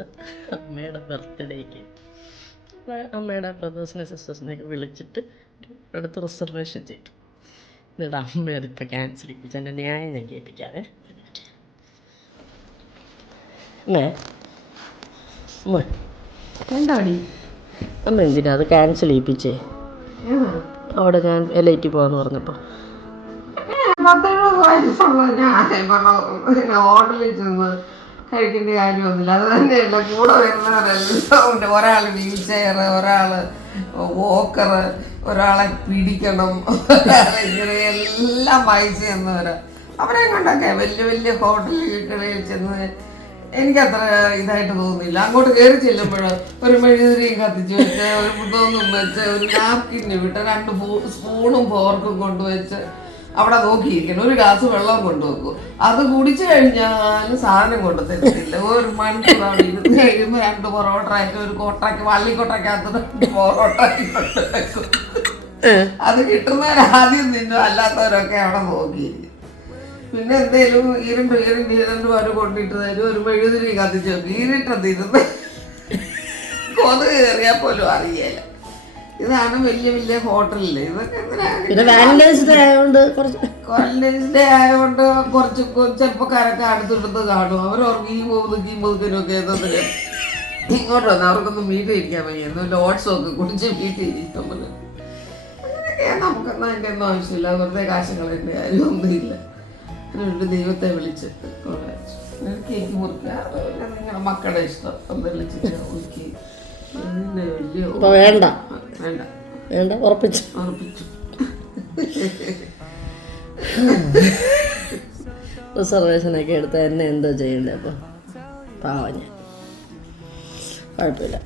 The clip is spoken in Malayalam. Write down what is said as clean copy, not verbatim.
അമ്മയുടെ ബർത്ത്ഡേക്ക് അമ്മയുടെ ബ്രദേഴ്സിനെ സിസ്റ്റേഴ്സിനെയൊക്കെ വിളിച്ചിട്ട് അടുത്ത് റിസർവേഷൻ ചെയ്തു. എന്നിട്ട് അമ്മ അതിപ്പോൾ ക്യാൻസൽ ചെയ്യിപ്പിച്ചു. എൻ്റെ ന്യായം ഞാൻ കേൾപ്പിക്കാതെ. അമ്മ എന്താടി അമ്മ എന്തിനാ അത് ക്യാൻസൽ ചെയ്യിപ്പിച്ചേ? അവിടെ ഞാൻ LIT പോകാമെന്ന് പറഞ്ഞപ്പോൾ 17 വയസ്സുള്ള ഞാൻ ഹോട്ടലിൽ ചെന്ന് കഴിക്കേണ്ട കാര്യമൊന്നുമില്ല. അത് തന്നെയല്ല, കൂടെ വരുന്നവരെല്ലാം ഉണ്ട്. ഒരാൾ വീൽ ചെയർ, ഒരാൾ വോക്കർ, ഒരാളെ പിടിക്കണം, ഇങ്ങനെ എല്ലാം പൈസ എന്നവരാ. അവരെ കൊണ്ടൊക്കെ വലിയ വലിയ ഹോട്ടലിൽ ചെന്ന് എനിക്കത്ര ഇതായിട്ട് തോന്നുന്നില്ല. അങ്ങോട്ട് കയറി ചെല്ലുമ്പോൾ ഒരു മെഴുകുതിരിയും കത്തിച്ച് വെച്ച്, ഒരു പുട്ടൊന്നും വെച്ച്, ഒരു നാപ്കിന് വിട്ട് 2 സ്പൂണും ഫോർക്കും കൊണ്ടുവച്ച് അവിടെ നോക്കിയിരിക്കണം. ഒരു ഗ്ലാസ് വെള്ളം കൊണ്ടുവെക്കും. അത് കുടിച്ചു കഴിഞ്ഞാലും സാധനം കൊണ്ടു തരത്തില്ല. ഒരു മണിക്കൂർ അവിടെ ഇരുന്ന് കഴിയുമ്പോൾ 2 പൊറോട്ട ആയിട്ട് ഒരു കൊട്ടയ്ക്ക് വള്ളിക്കൊട്ടയ്ക്കകത്ത് 2 പൊറോട്ട കൊണ്ടുവെക്കും. അത് കിട്ടുന്നവരാദ്യം തിന്നും, അല്ലാത്തവരൊക്കെ അവിടെ നോക്കിയിരിക്കും. പിന്നെ എന്തേലും ഈരണ്ട് അവർ കൊണ്ടിട്ട് തരും. ഒരു മെഴുകുതിരി കത്തിച്ച് വെക്കും. ഇരുട്ടത്തിരുന്ന് കൊതു കയറിയാൽ പോലും അറിയില്ല. ഇതാണ് വലിയ വലിയ ഹോട്ടലില്. ഇതൊക്കെ വാലന്റൈൻസ് ഡേ ആയതുകൊണ്ട് കുറച്ച് ചെറുപ്പക്കാരൊക്കെ അടുത്തിടത്ത് കാണും. അവർ ഉറങ്ങിയും പോകുന്നൊക്കെ ഇങ്ങോട്ട് വന്ന് അവർക്കൊന്നും വീട്ടിലിരിക്കാൻ വയ്യ. ലോഡ്സും ഒക്കെ കുടിച്ച് വീട്ടിലിരിക്കും. അങ്ങനെയൊക്കെയാണ്. നമുക്കൊന്നും അതിൻ്റെ ഒന്നും ആവശ്യമില്ല. വെറുതെ കാശുകളതിൻ്റെ കാര്യമൊന്നുമില്ല. അതിനുണ്ട് ദൈവത്തെ വിളിച്ച് കേക്ക് മുറിക്കുക. നിങ്ങളുടെ മക്കളുടെ ഇഷ്ടം എന്തെല്ലാം ചെയ്യാം. ഓക്കെ വേണ്ട വേണ്ട വേണ്ട ഉറപ്പിച്ചു. റിസർവേഷനൊക്കെ എടുത്ത് എന്നെ എന്തോ ചെയ്യണ്ടേ? അപ്പോൾ പാവം ഞാൻ. കുഴപ്പമില്ല.